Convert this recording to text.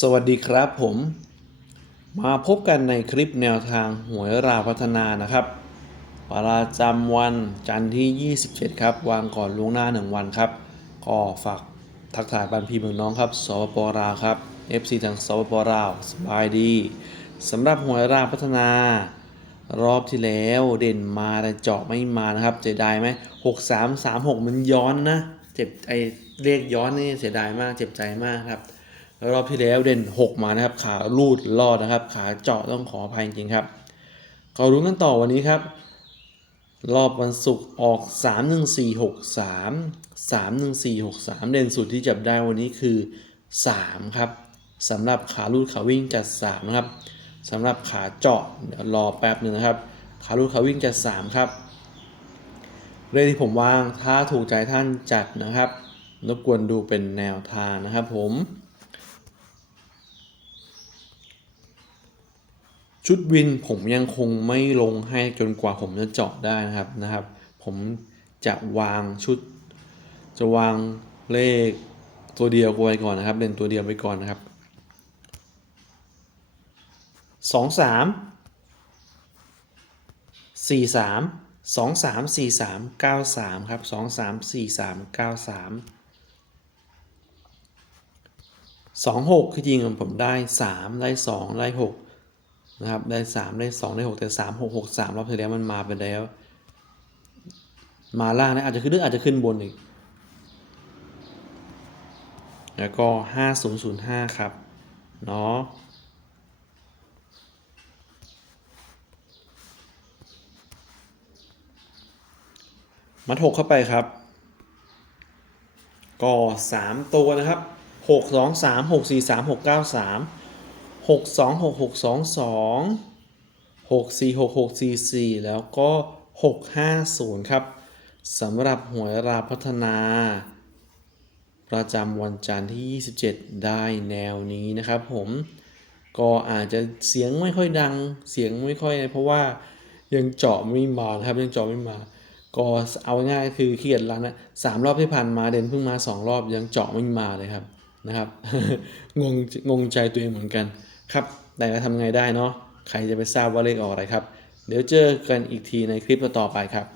สวัสดีครับผม มาพบกันในคลิปแนวทางหวยราพัฒนานะครับประจำวันจันทร์ที่ 27 ครับ วางก่อนล่วงหน้า 1 วันครับ ก็ฝากทักทายบันพีเมืองน้องครับสปปลาวครับ FC ทางสปปลาวสบายดีสำหรับหวยราพัฒนา รอบที่แล้วเด่นมาแต่เจาะไม่มานะครับเสียดายไหมหกสามสามหกมันย้อนนะเจ็บไอเลขย้อนนี่เสียดายมากเจ็บใจมากครับ รอบที่แล้วเด่น 6 มานะครับ ขาลูดรอดนะครับ ขาเจาะต้องขออภัยจริงครับก็รุ้กันต่อวันนี้ครับ รอบวันศุกร์ออก 3 1 4 6 3 3 1 4 6 3 เด่นสุดที่จับได้วันนี้คือ 3 ครับสำหรับขาลูดขาวิ่งจัด 3 นะครับสำหรับขาเจาะเดี๋ยวรอแป๊บหนึ่งนะครับ ขาลูดขาวิ่งจัด 3 ครับเลขที่ผมวางถ้าถูกใจท่านจัดนะครับ รบกวนดูเป็นแนวทางนะครับผม ชุดวินผมยังคงไม่ลงให้จนกว่าผมจะเจาะได้นะครับนะครับ ผมจะวางชุด จะวางเลขตัวเดียวไว้ก่อนนะครับเล่นตัวเดียวไว้ก่อนนะครับสองสามสี่สามสองสามสี่สามเก้าสามครับสองสามสี่สามเก้าสามสองหกคือจริงผมได้สามได้สองได้หก นะครับ ได้สามได้สองได้หกแต่สามหกหกสามรอบที่แล้วมันมาไปแล้ว มาล่างนะอาจจะขึ้นหรืออาจจะขึ้นบนอีก แล้วก็ห้าศูนย์ศูนย์ห้าครับ เนาะมัดหกเข้าไปครับ ก็สามตัวนะครับหกสองสามหกสี่สามหกเก้าสาม หกสองหกหกสองสองหกสี่หกหกสี่สี่แล้วก็หกห้าศูนย์ครับสำหรับหวยราพัฒนา ประจำวันจันทร์ที่ 27 ได้แนวนี้นะครับผมก็อาจจะเสียงไม่ค่อยดังเสียงไม่ค่อยเพราะว่ายังเจาะไม่มาครับยังเจาะไม่มา ก็เอาง่ายคือเขียดรันนะสามรอบที่ผ่านมาเด่นเพิ่งมาสองรอบยังเจาะไม่มาเลยครับนะครับ งงงงใจตัวเองเหมือนกัน ครับแต่จะทำไงได้เนาะใครจะไปทราบว่าเลขออกอะไรครับ เดี๋ยวเจอกันอีกทีในคลิปต่อไปครับ